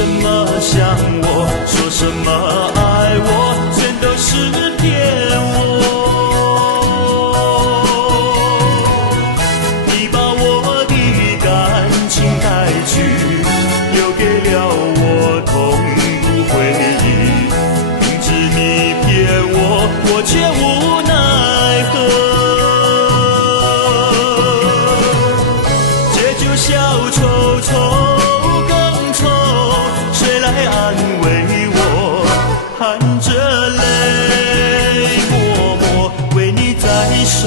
什么想我，说什么爱我，全都是骗我。你把我的感情带去，留给了我痛苦回忆。明知你骗我，我却无奈何。借酒消愁愁。安慰我，含着泪，默默为你在守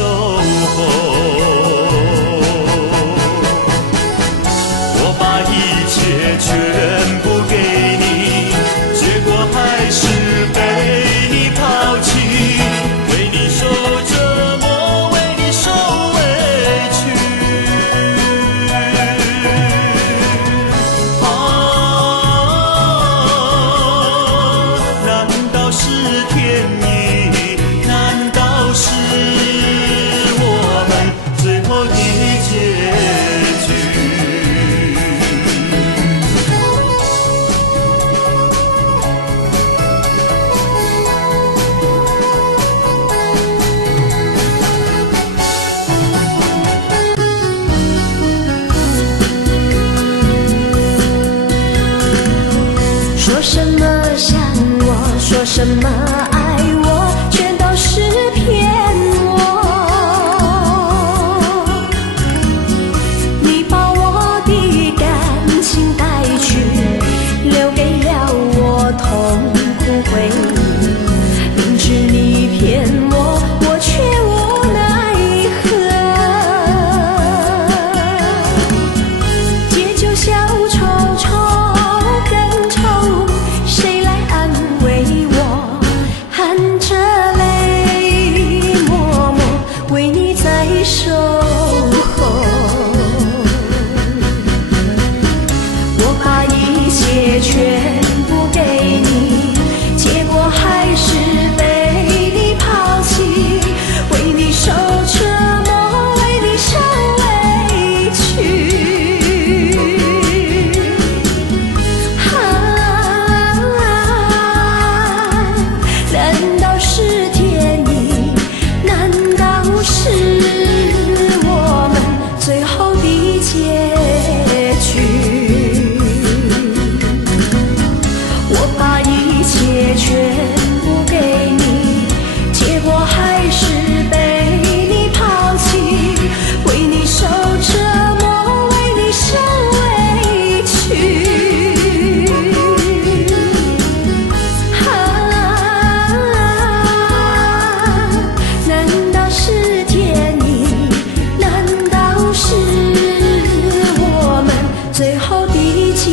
候。我把一切全部给你，结果还是被你抛弃。为你受折磨，为你受委屈。是天意，难道是我们最后的结局？说什么想我，说什么爱我，全都是骗我。你把我的感情带去，留给了我痛苦回忆。明知你骗我，我却无奈何。借酒消愁愁。守候，我把一切全部给你，结果还是被你抛弃。为你受折磨，为你受委屈。难道是天意？难道是最后的结局？我把一切全部给你，结果还是被你抛弃。为你受折磨，为你受委屈。难道是天意？难道是我们最后的结